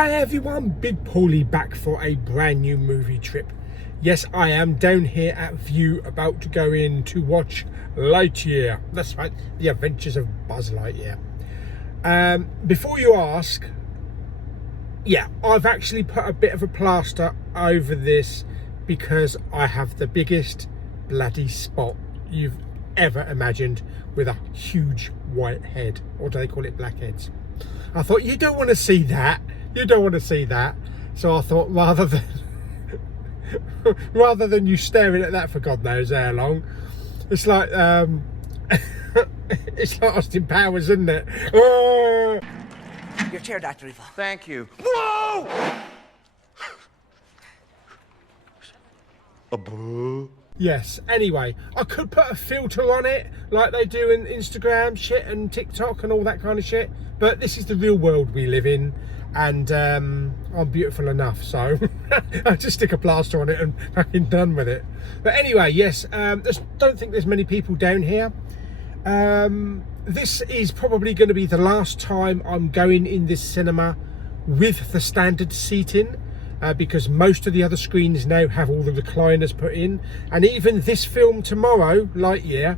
Hi everyone, Big Pauly back for a brand new movie trip. Yes, I am down here at View, about to go in to watch Lightyear. That's right, The Adventures of Buzz Lightyear. Before you ask, yeah, I've actually put a bit of a plaster over this because I have the biggest bloody spot you've ever imagined with a huge white head, or do they call it blackheads? I thought, you don't want to see that. You don't want to see that. So I thought, rather than you staring at that for God knows how long, it's like it's like Austin Powers, isn't it? Oh! Your chair, Dr. Evil. Thank you. Whoa! Yes, anyway, I could put a filter on it like they do in Instagram shit and TikTok and all that kind of shit, but this is the real world we live in, and I'm beautiful enough, so I'll just stick a plaster on it and fucking done with it. But anyway, yes, don't think there's many people down here. This is probably going to be the last time I'm going in this cinema with the standard seating. Because most of the other screens now have all the recliners put in, and even this film tomorrow, Lightyear,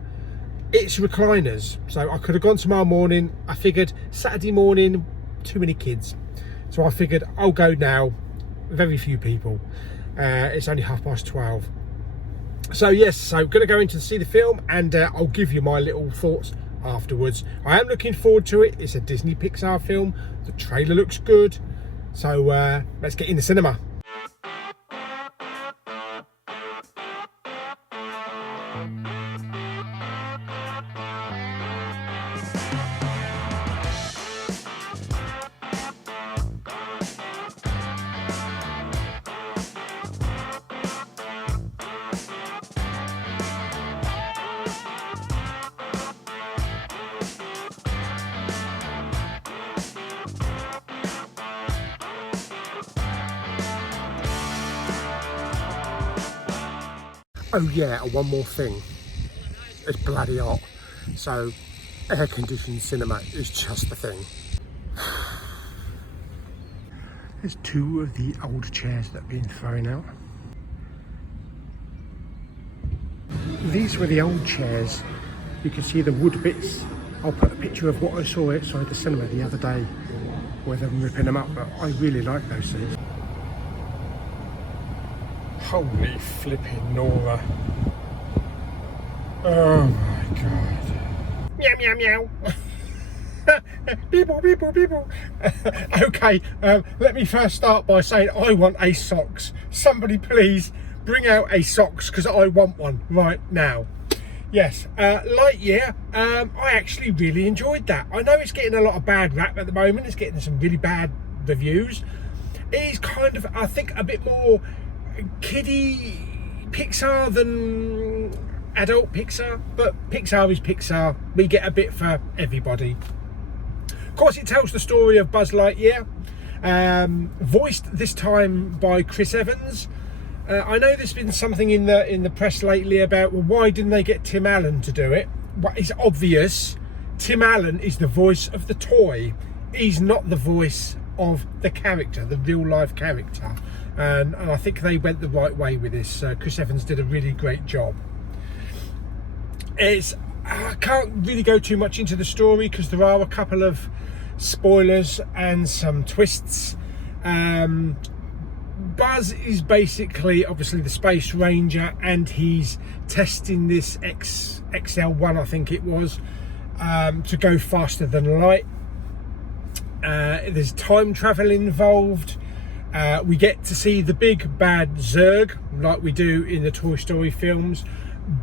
it's recliners. So I could have gone tomorrow morning. I figured Saturday morning, too many kids, so I figured I'll go now. Very few people. It's only 12:30. So yes, so gonna go in to see the film, and I'll give you my little thoughts afterwards. I am looking forward to it. It's a Disney Pixar film. The trailer looks good. So let's get in the cinema. Oh yeah, one more thing. It's bloody hot. So air-conditioned cinema is just the thing. There's two of the old chairs that have been thrown out. These were the old chairs. You can see the wood bits. I'll put a picture of what I saw outside the cinema the other day where they're ripping them up, but I really like those seats. Holy flipping Nora. Oh my God. Meow, meow, meow. People, people, people. Okay, let me first start by saying I want a socks. Somebody please bring out a socks, because I want one right now. Yes, Lightyear, I actually really enjoyed that. I know it's getting a lot of bad rap at the moment. It's getting some really bad reviews. It is kind of, I think, a bit more kiddie Pixar than adult Pixar, but Pixar is Pixar. We get a bit for everybody. Of course, it tells the story of Buzz Lightyear, voiced this time by Chris Evans. I know there's been something in the press lately about, well, why didn't they get Tim Allen to do it? Well, it's obvious. Tim Allen is the voice of the toy. He's not the voice of the character, the real life character. And I think they went the right way with this. Chris Evans did a really great job. I can't really go too much into the story because there are a couple of spoilers and some twists. Buzz is basically obviously the Space Ranger, and he's testing this XL1, I think it was, to go faster than light. There's time travel involved. We get to see the big bad Zurg like we do in the Toy Story films,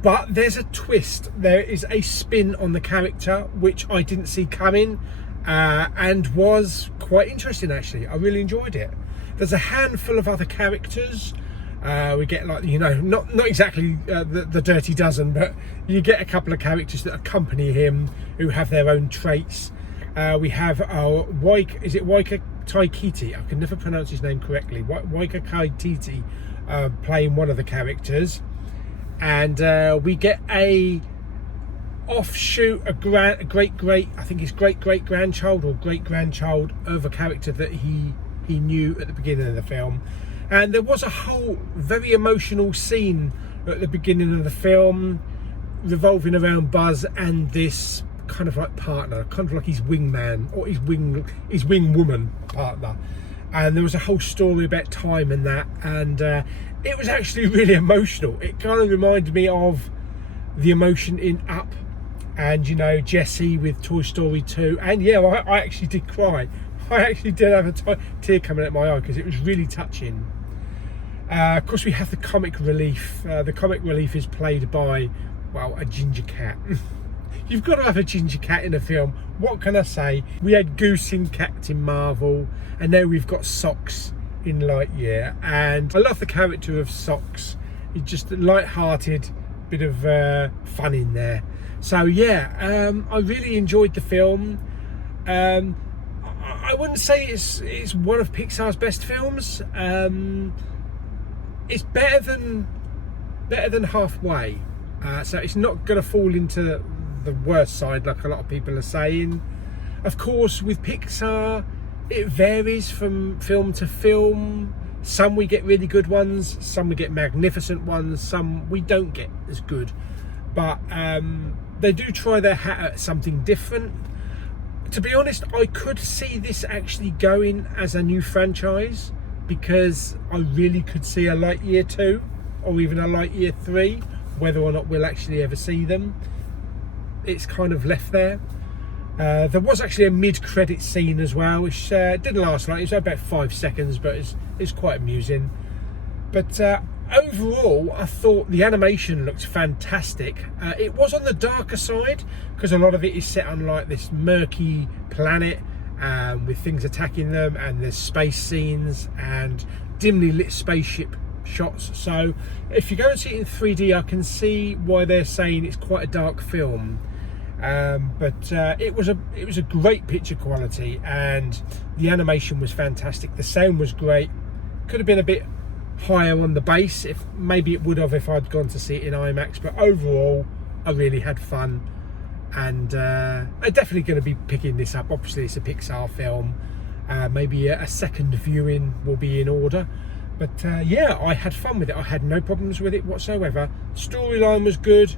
but there's a twist. There is a spin on the character which I didn't see coming, and was quite interesting actually. I really enjoyed it. There's a handful of other characters. We get, like, you know, not exactly the Dirty Dozen, but you get a couple of characters that accompany him who have their own traits. We have Waika Taikiti, I can never pronounce his name correctly, Waika Taikiti, playing one of the characters, and we get a offshoot, I think it's great grandchild or great grandchild of a character that he he knew at the beginning of the film. And there was a whole very emotional scene at the beginning of the film revolving around Buzz and this kind of like partner, kind of like his wingman or his wing woman partner. And there was a whole story about time and that, and it was actually really emotional. It kind of reminded me of the emotion in Up, and you know, Jessie with Toy Story 2. And yeah, I actually did cry. I actually did have a tear coming out my eye because it was really touching. Of course, we have the comic relief. The comic relief is played by, well, a ginger cat. You've got to have a ginger cat in a film. What can I say? We had Goose in Captain Marvel, and now we've got Socks in Lightyear. And I love the character of Socks. It's just a light-hearted bit of fun in there. So yeah, I really enjoyed the film. I wouldn't say it's one of Pixar's best films. It's better than halfway. So it's not going to fall into the worst side like a lot of people are saying. Of course, with Pixar, it varies from film to film. Some we get really good ones, some we get magnificent ones, some we don't get as good. But they do try their hat at something different. To be honest, I could see this actually going as a new franchise, because I really could see a Lightyear 2 or even a Lightyear 3. Whether or not we'll actually ever see them, it's kind of left there. There was actually a mid-credit scene as well, which didn't last long. It was about 5 seconds, but it's quite amusing. But overall, I thought the animation looked fantastic. It was on the darker side, because a lot of it is set on like this murky planet with things attacking them, and there's space scenes and dimly lit spaceship shots. So if you go and see it in 3D, I can see why they're saying it's quite a dark film. But it was a great picture quality, and the animation was fantastic. The sound was great. Could have been a bit higher on the bass, if maybe it would have if I'd gone to see it in IMAX. But overall, I really had fun, and I'm definitely going to be picking this up. Obviously, it's a Pixar film. Maybe a second viewing will be in order. But yeah, I had fun with it. I had no problems with it whatsoever. Storyline was good.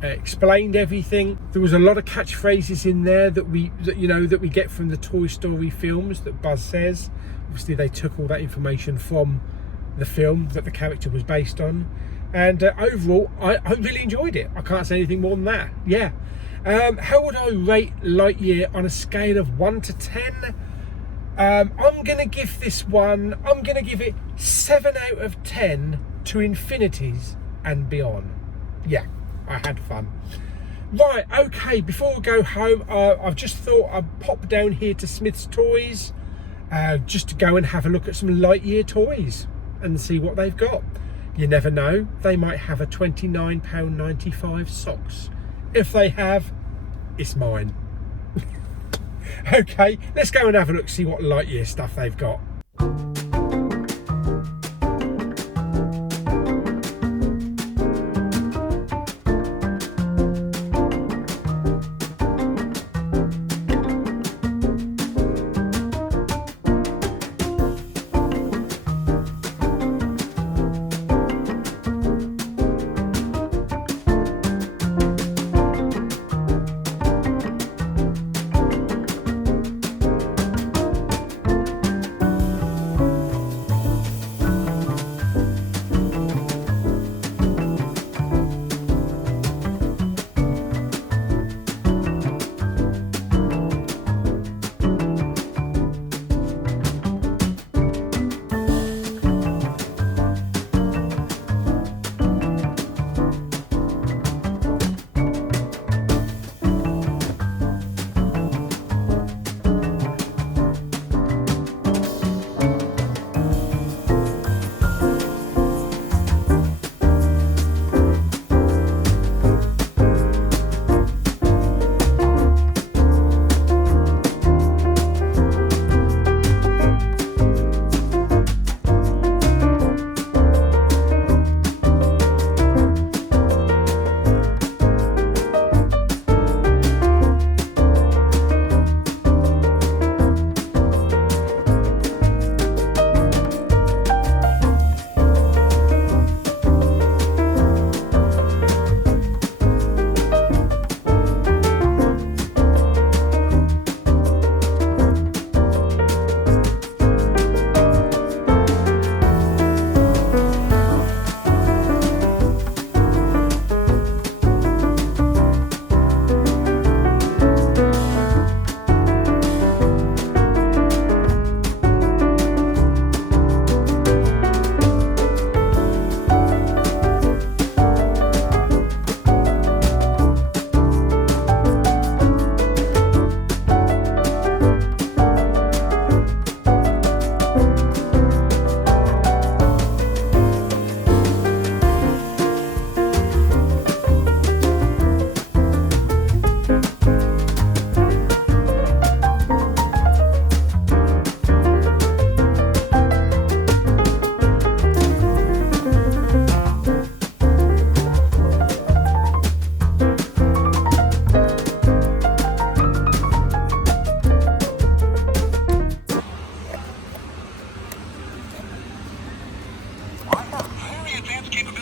Explained everything. There was a lot of catchphrases in there that we get from the Toy Story films that Buzz says. Obviously, they took all that information from the film that the character was based on. And overall, I really enjoyed it. I can't say anything more than that. Yeah. How would I rate Lightyear on a scale of 1 to 10? I'm going to give this one, I'm going to give it 7 out of 10 to infinities and beyond. Yeah, I had fun. Right, okay, before we go home, I've just thought I'd pop down here to Smith's Toys just to go and have a look at some Lightyear toys and see what they've got. You never know, they might have a £29.95 socks. If they have, it's mine. Okay, let's go and have a look, see what Lightyear stuff they've got.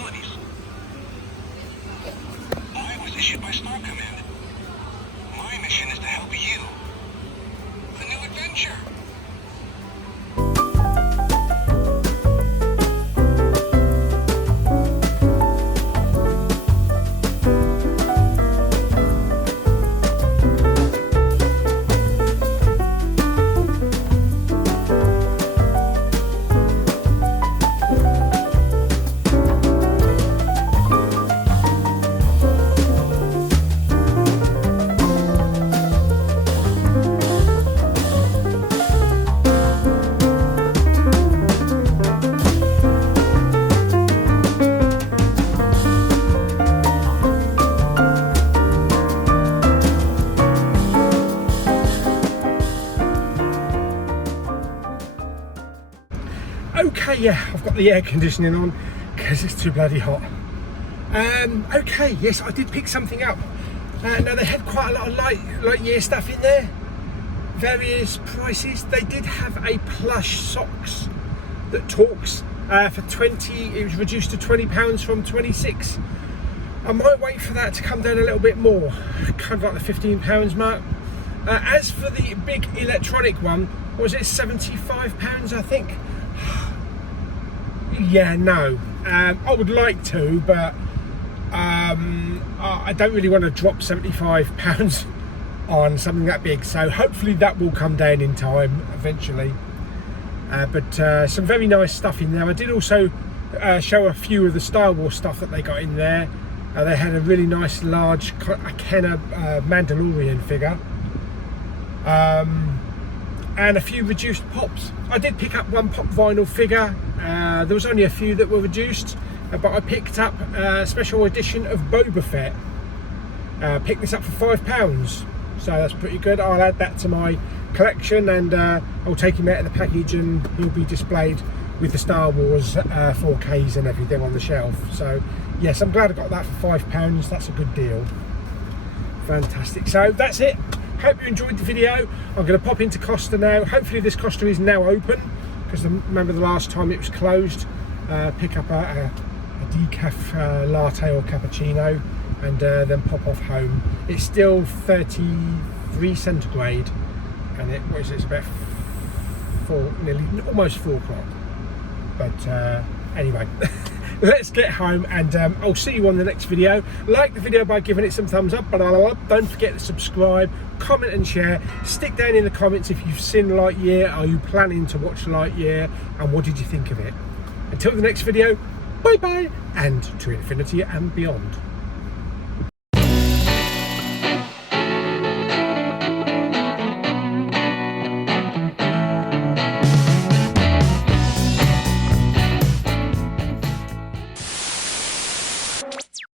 capabilities. I was issued by Star Command. My mission is to help you. The new adventure. Okay, yeah, I've got the air conditioning on because it's too bloody hot. Okay, yes, I did pick something up. Now they had quite a lot of Lightyear stuff in there, various prices. They did have a plush socks that talks for 20. It was reduced to £20 from 26. I might wait for that to come down a little bit more, kind of like the £15 mark. As for the big electronic one, was it £75, I think? Yeah, no. I would like to, but I don't really want to drop £75 on something that big. So hopefully that will come down in time eventually. But some very nice stuff in there. I did also show a few of the Star Wars stuff that they got in there. They had a really nice large Kenner Mandalorian figure. And a few reduced pops. I did pick up one pop vinyl figure. There was only a few that were reduced, but I picked up a special edition of Boba Fett. Picked this up for £5, so that's pretty good. I'll add that to my collection, and I'll take him out of the package and he'll be displayed with the Star Wars 4Ks and everything on the shelf. So yes, I'm glad I got that for £5. That's a good deal. Fantastic. So that's it. Hope you enjoyed the video. I'm going to pop into Costa now. Hopefully this Costa is now open, because remember the last time it was closed. Pick up a decaf latte or cappuccino, and then pop off home. It's still 33 centigrade, and it's about almost 4 o'clock. But anyway, let's get home, and I'll see you on the next video. Like the video by giving it some thumbs up, but don't forget to subscribe, comment and share. Stick down in the comments if you've seen Lightyear. Are you planning to watch Lightyear, and what did you think of it? Until the next video, bye bye, and to infinity and beyond.